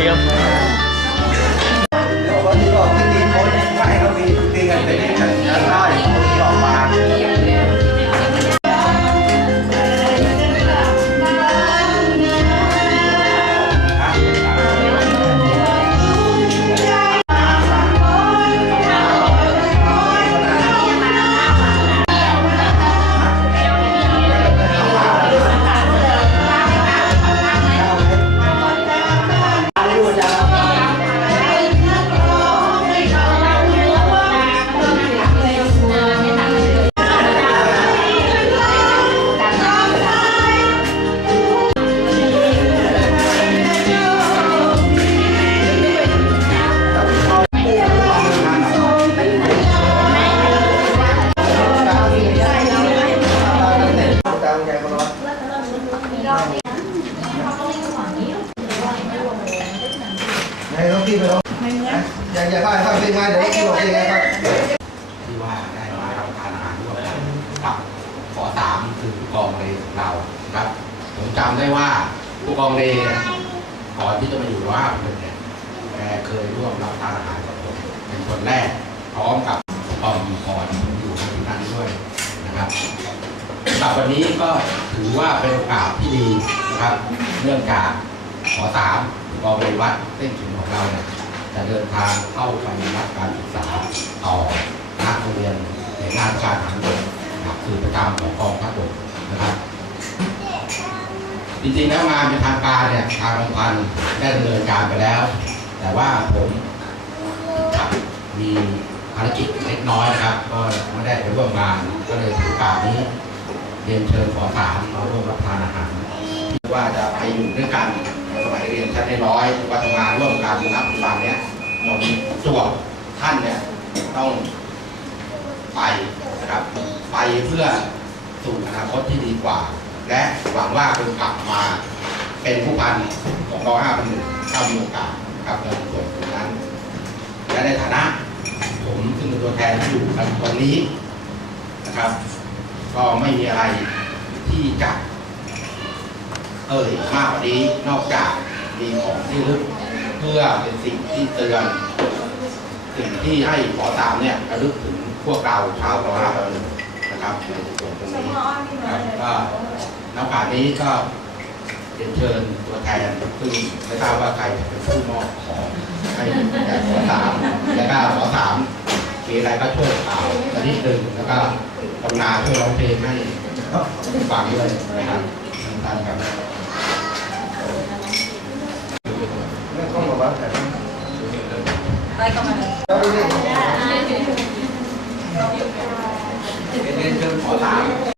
ดีครับเดี๋ยววันที่บอที่ดีโค้ชให้เขามีตีกันไปได้กันได้ ใหญ่ผ้าผ้าเป็นไงเดี๋ยวพี่บอกเป็นไงครับที่ว่าได้มารับประทานอาหารร่วมกันกับขอสามคือผู้กองเรของเราครับ ผมจำได้ว่าผู้กองเรเนี่ยก่อนที่จะมาอยู่ร้อยห้าสิบเนี่ยแกเคยร่วมรับประทานอาหารกับผมเป็นคนแรก พร้อมกับปอมพรผมอยู่ที่นั่นด้วยนะครับสำหรับวันนี้ก็ถือว่าเป็นโอกาสที่ดีนะครับ เนื่องจากขอสาม กองเรวัดเส้นขิงของเราเนี่ยจะเดินทางเข้าไปรับการศึกษาต่อณโรงเรียนในงานการทหารบกหลักสูตรประจำของกองทัพบกนะครับจริงๆแล้วงานเป็นทางการเนี่ยทางโรงพันได้ดำเนินการไปแล้ว แต่ว่าผมมีภารกิจเล็กน้อยนะครับ ก็ไม่ได้ไปร่วมงานก็เลยถือโอกาสนี้เรียนเชิญขอสามมาร่วมรับประทานอาหารว่าจะไปอยู่ด้วยกัน ชั้นน้อยว่าทำงานร่วมกันนับปัจจุบันเนี้ยผมจวท่านเนี่ยต้องไปนะครับไปเพื่อสู่อนาคตที่ดีกว่า และหวังว่าคุณกลับมาเป็นผู้พันของรอห้าพันหนึ่งถ้ามีโอกาสกับในส่วนตรงนั้น และในฐานะ ผมซึ่งเป็นตัวแทนที่อยู่กันตรงนี้นะครับ ก็ไม่มีอะไรที่จะเอ่ยมากกว่านี้นอกจาก มีของที่ลึกเพื่อเป็นสิ่งที่เตือน สิ่งที่ให้ขอสามเนี่ยระลึกถึงพวกเราชาวรอห้าเรานะครับในส่วนตรงนี้ครับก็ในโอกาสนี้ก็เรียนเชิญตัวแทนซึ่งไม่ทราบว่าใครจะเป็นผู้มอบของให้แก่ขอสามและก็ขอสามมีอะไรก็ช่วยข่าวสักนิดหนึ่งแล้วก็กรุณาช่วยร้องเพลงให้ฟังด้วยนะครับท่านครับ ไเรียนเชิญขอถาม